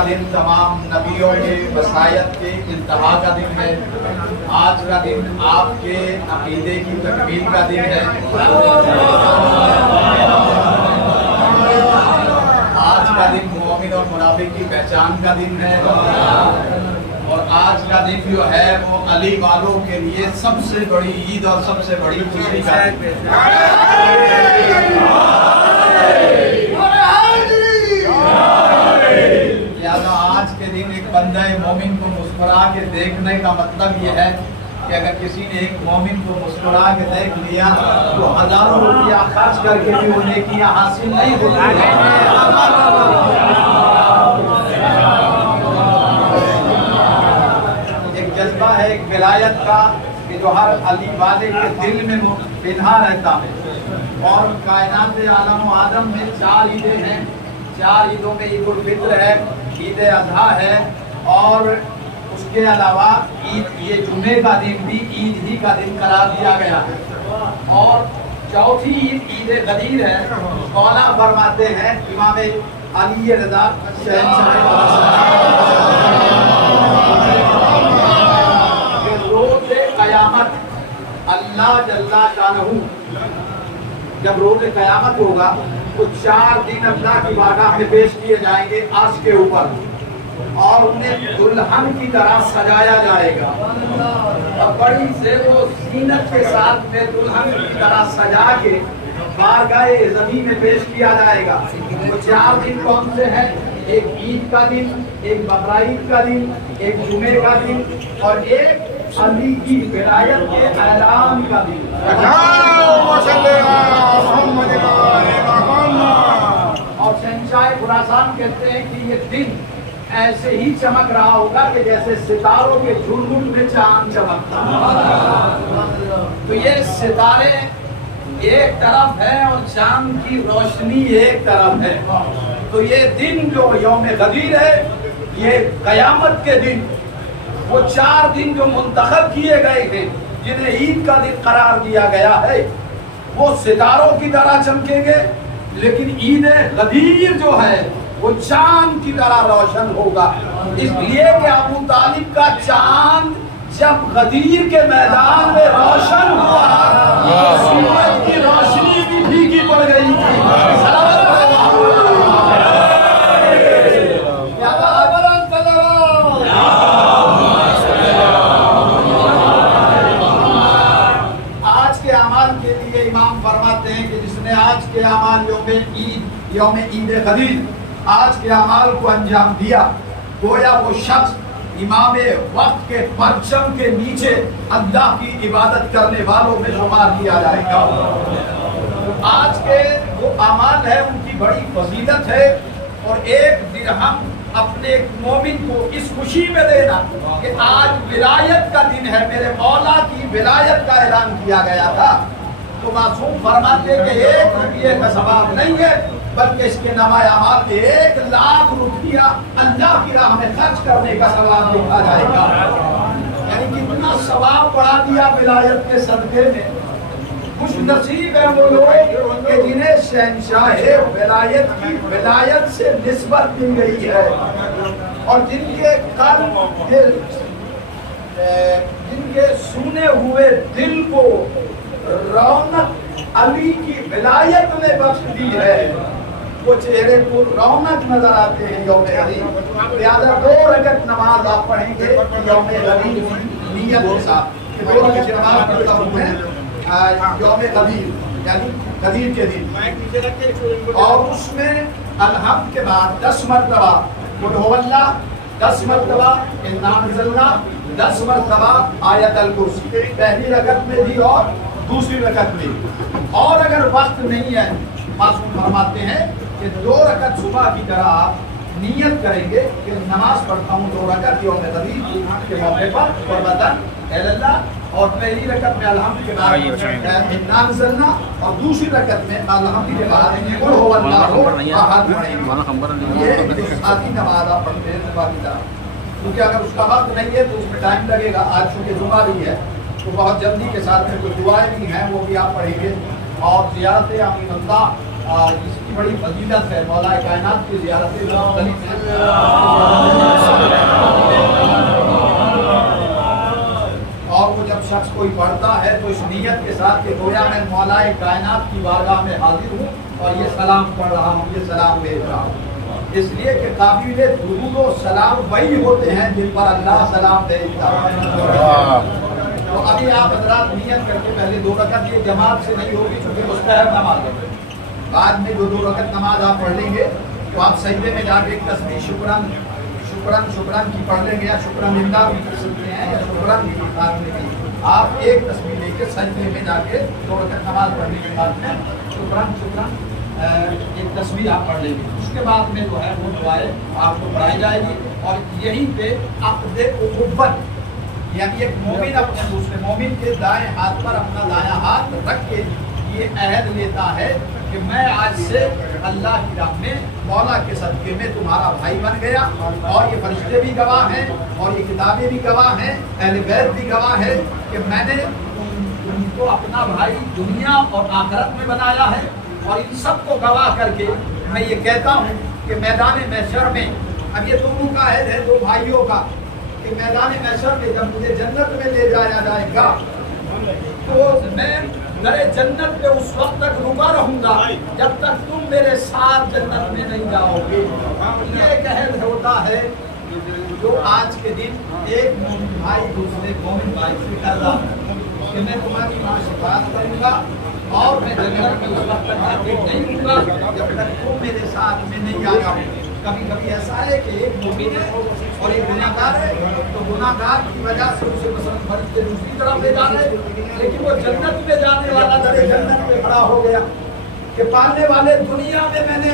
کا دن تمام نبیوں کے وصایت کے انتہا کا دن ہے۔ آج کا دن آپ کے عقیدے کی تکمیل کا دن ہے۔ آج کا دن مومن اور منافق کی پہچان کا دن ہے، اور آج کا دن جو ہے وہ علی والوں کے لیے سب سے بڑی عید اور سب سے بڑی خوشی کا دن ہے۔ لہٰذا آج کے دن ایک بندہ مومن کو مسکرا کے دیکھنے کا مطلب یہ ہے کہ اگر کسی نے ایک مومن کو مسکرا کے دیکھ لیا تو ہزاروں روپیہ خرچ کر کے بھی وہ نیکیاں حاصل نہیں ہوتی۔ ایک جذبہ ہے ایک ولایت کا کہ جو ہر علی والے کے دل میں پنہا رہتا ہے۔ اور کائنات عالم و آدم میں 4 عیدیں ہیں۔ 4 عیدوں میں عید الفطر ہے، عید اضحیٰ ہے، اور اس کے علاوہ عید یہ جمعے کا دن بھی عید ہی کا دن قرار دیا گیا ہے۔ اور چوتھی عید عید غدیر ہے۔ مولانا فرماتے ہیں امام علی رضا کہ روز قیامت اللہ جل شانہ جب روز قیامت ہوگا تو 4 دن اللہ کی بارگاہ میں پیش کیے جائیں گے عرش کے اوپر، اور انہیں دلہن کی طرح سجایا جائے گا، اور بڑی زیب و زینت کے ساتھ میں دلہن کی طرح سجا کے بارگاہ زمین میں پیش کیا جائے گا۔ وہ 4 دن کون سے ہیں؟ ایک عید کا دن، ایک بقرعید کا دن، ایک جمعے کا دن، اور ایک علی کی ولایت کے اعلان کا دن۔ اور شہنشاہ خراسان کہتے ہیں کہ یہ دن ایسے ہی چمک رہا ہوگا کہ جیسے ستاروں کے جھلمٹ میں چاند چمکتا ہے۔ تو یہ ستارے ایک طرف ہے اور چاند کی روشنی ایک طرف ہے۔ تو یہ دن جو یوم غدیر ہے، یہ قیامت کے دن، وہ 4 دن جو منتخب کیے گئے تھے جنہیں عید کا دن قرار دیا گیا ہے، وہ ستاروں کی طرح چمکیں گے، لیکن عید غدیر جو ہے وہ چاند کی طرح روشن ہوگا۔ اس لیے کہ ابو طالب کا چاند جب غدیر کے میدان میں روشن ہوا، سورج کی روشنی بھی پھیکی پڑ گئی تھی۔ فرماتے ہیں کہ جس نے آج کے اعمال یوم عید غدیر آج کے اعمال کو انجام دیا، گویا وہ شخص امام وقت کے پرچم کے نیچے اللہ کی عبادت کرنے والوں میں شمار کیا جائے گا۔ آج کے وہ اعمال ہیں، ان کی بڑی فضیلت ہے، اور 1 درہم اپنے ایک مومن کو اس خوشی میں دینا کہ آج ولایت کا دن ہے، میرے مولا کی ولایت کا اعلان کیا گیا تھا، تو معصوم فرماتے کہ 1 روپیے کا ثواب نہیں ہے، بلکہ اس کے نمائے اعمال میں 1 لاکھ روپیہ اللہ کی راہ میں خرچ کرنے کا ثواب لکھا جائے گا۔ یعنی کتنا ثواب بڑھا دیا ولایت کے صدقے میں۔ خوش نصیب ہیں وہ لوگ کہ جنہیں شہنشاہ ولایت کی ولایت سے نسبت دی گئی ہے، اور جن کے قلب جن کے سنے ہوئے دل کو رونق علی کی ولایت نے بخش دی ہے، وہ چہرے کو رونق نظر آتے ہیں یوم غدیر۔ لہٰذا 2 رکعت نماز آپ پڑھیں گے یوم غدیر نیت کے ساتھ، کہ 2 رکعت نماز پڑھتا ہوں میں یوم غدیر یعنی غدیر کے دن، اور اس میں الحمد کے بعد 10 مرتبہ قل هو اللہ، 10 مرتبہ انا انزلنا، 10 مرتبہ آیت الکرسی، پہلی رکعت میں بھی اور دوسری رکعت میں۔ اور اگر وقت نہیں ہے، معصوم فرماتے ہیں کہ 2 رکعت صبح کی طرح آپ نیت کریں گے کہ نماز پڑھتا ہوں 2 رکعت یوم غدیر کے موقع پر قربتاً اللہ، اور پہلی رکعت میں الحمد کے بعد انا انزلنا، اور دوسری رکعت میں الحمد کے بعد قل هو اللہ احد پڑھیں گے۔ یہ ساتھی نماز آپ پڑھتے ہیں صبح کی طرح، کیونکہ اگر اس کا وقت نہیں ہے تو اس میں ٹائم لگے گا۔ آج چونکہ جمعہ بھی ہے تو بہت جلدی کے ساتھ میں کچھ دعائیں بھی ہیں وہ بھی آپ پڑھیں گے، اور زیارت امین اللہ اور اس کی بڑی فضیلت ہے، مولا کائنات کی زیارت مختلف ہے۔ اور وہ جب شخص کوئی پڑھتا ہے تو اس نیت کے ساتھ کہ گویا میں مولا کائنات کی بارگاہ میں حاضر ہوں اور یہ سلام پڑھ رہا ہوں، یہ سلام بھیج رہا ہوں، اس لیے کہ قابل درود و سلام وہی ہوتے ہیں جن پر اللہ سلام بھیجتا ہے۔ تو ابھی آپ حضرات نیت کر کے پہلے 2 رکعت، یہ جماعت سے نہیں ہوگی چونکہ مستحب نماز ہے، بعد میں جو 2 رکعت نماز آپ پڑھ لیں گے تو آپ سجدے میں جا کے ایک تسبیح شکران کی پڑھ لیں گے، یا شکران للہ بھی کر سکتے ہیں، یا شکران کی بات میں بھی آپ ایک تسبیح لے کے سجدے میں جا کے 2 رکعت نماز پڑھنے کے بعد میں شکران ایک تسبیح آپ پڑھ لیں گے۔ اس کے بعد میں جو ہے وہ دعائیں آپ کو پڑھائی جائے گی، اور یہیں پہ عقد اخوت، یعنی ایک مومن اپنے دوسرے مومن کے دائیں ہاتھ پر اپنا دایاں ہاتھ رکھ کے یہ عہد لیتا ہے کہ میں آج سے اللہ کی راہ میں مولا کے صدقے میں تمہارا بھائی بن گیا، اور یہ فرشتے بھی گواہ ہیں اور یہ کتابیں بھی گواہ ہیں، اہل بیت بھی گواہ ہے کہ میں نے تم کو اپنا بھائی دنیا اور آخرت میں بنایا ہے، اور ان سب کو گواہ کر کے میں یہ کہتا ہوں کہ میدان محشر میں، اب یہ دونوں کا عہد ہے 2 بھائیوں کا، کہ میدان محشر میں جب مجھے جنت میں لے جایا جائے گا تو میں درے جنت پہ اس وقت تک رکا رہوں گا جب تک تم میرے ساتھ جنت میں نہیں جاؤ گے۔ یہ ایک عہد ہوتا ہے جو آج کے دن ایک مومن بھائی دوسرے مومن بھائی سے کرتا ہے کہ میں تمہاری وہاں شفاعت کروں گا اور میں جنت میں اس وقت تک داخل نہیں ہوں گا جب تک تم میرے ساتھ میں نہیں آ جاؤ۔ کبھی کبھی ایسا ہے کہ ایک مومن ہے اور ایک گناہ گار ہے، تو گناہ گار کی وجہ سے اسے مثلا فرشتے دوسری طرف لے جانے، لیکن وہ جنت میں جانے والا درے جنت میں کھڑا ہو گیا کہ پالنے والے دنیا میں نے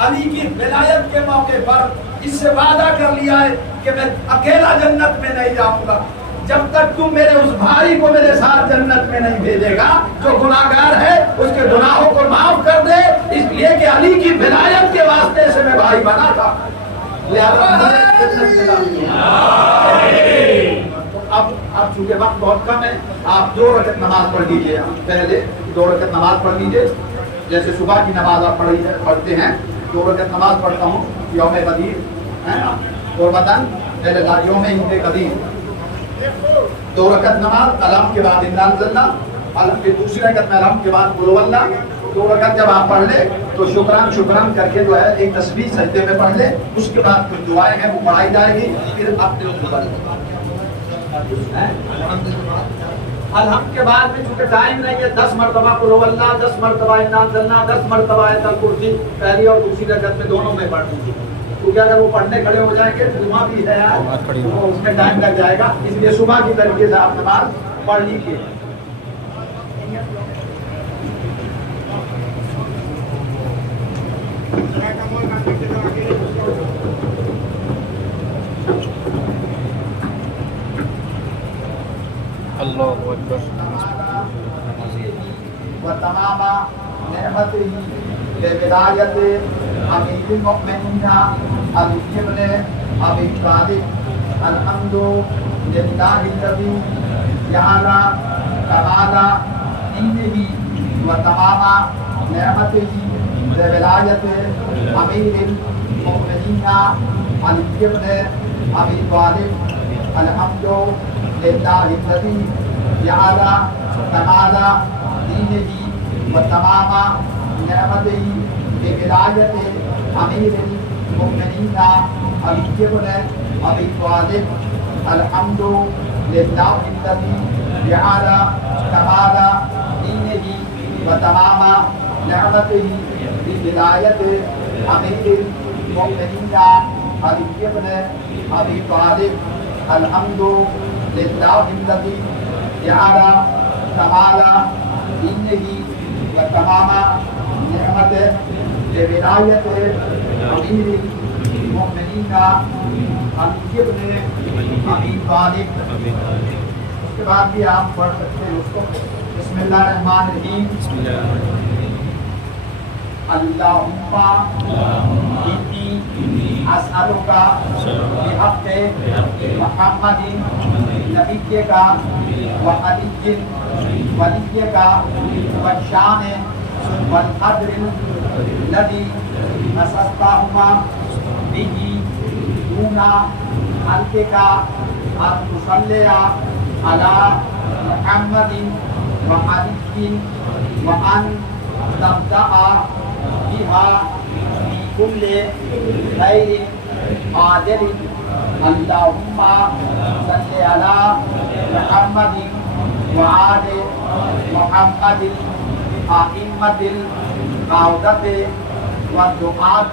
علی کی ولایت کے موقع پر اس سے وعدہ کر لیا ہے کہ میں اکیلا جنت میں نہیں جاؤں گا جب تک تم میرے اس بھائی کو میرے ساتھ جنت میں نہیں بھیجے گا جو گناہ گار ہے، اس کے گناہوں کو معاف کر دے، اس لیے کہ علی کی ولایت کے واسطے سے میں بھائی بنا تھا، لہذا اب چونکہ وقت بہت کم ہے، آپ 2 رکعت نماز پڑھ لیجیے، پہلے 2 رکعت نماز پڑھ لیجیے، جیسے صبح کی نماز آپ پڑھتے ہیں، 2 رکعت نماز پڑھتا ہوں یوم قدیر ہے نا، اور وطن پہلے یوم قدیر 2 رکعت نماز، علم کے بعد انا انزلنا، علم کے دوسری رکعت میں علم کے بعد قل هو اللہ، 2 رکعت جب آپ پڑھ لیں تو شکران کر کے جو ہے ایک تسبیح سجدے میں پڑھ لیں، اس کے بعد کچھ دعائیں ہیں وہ پڑھائی جائے گی، پھر اپنے اوپر الحمد کے بعد میں چونکہ ٹائم نہیں ہے 10 مرتبہ قل هو اللہ، 10 مرتبہ انا انزلنا، 10 مرتبہ آیت الکرسی پہلی اور دوسری رکعت میں دونوں میں پڑھ لیجیے، کیونکہ اگر وہ پڑھنے کھڑے ہو جائیں گے تو وہاں بھی ہے وہ اس میں ٹائم لگ جائے گا، اس لیے صبح کی طریقے سے آپ نماز پڑھ لیجیے۔ اللہ اکبر۔ وتمام نعمته بولایت امیر المؤمنین علی بن ابی طالب، الحمد للہ الذی جعل کمال دینہ وتمام نعمته بولایت امیر المؤمنین علی بن ابی طالب، الحمد للہ الذی جعل کمال دینہ وتمام نعمته بولایت امیر المؤمنین علی بن ابی طالب، الحمد للہ الذی جعل کمال دینہ وتمام نعمته بولایت امیر المؤمنین علی بن ابی طالب، الحمد للہ الذی جعل کمال دینہ وتمام نعمته بولایت امیر المؤمنین علی بن ابی طالب۔ اس کے بعد بھی آپ پڑھ سکتے ہیں اس کو، بسم اللہ الرحمن الرحیم، اللہم انی اسألک بحق محمد نبیک و علی ولیک و شان والقدر الذي خصصتهما به دون خلقك أن تصلي على محمد وعلي وأن تبدأ بها في كل خير عاجل اللهم صل على محمد وآل محمد الأئمة القادة والدعاة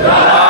Yeah.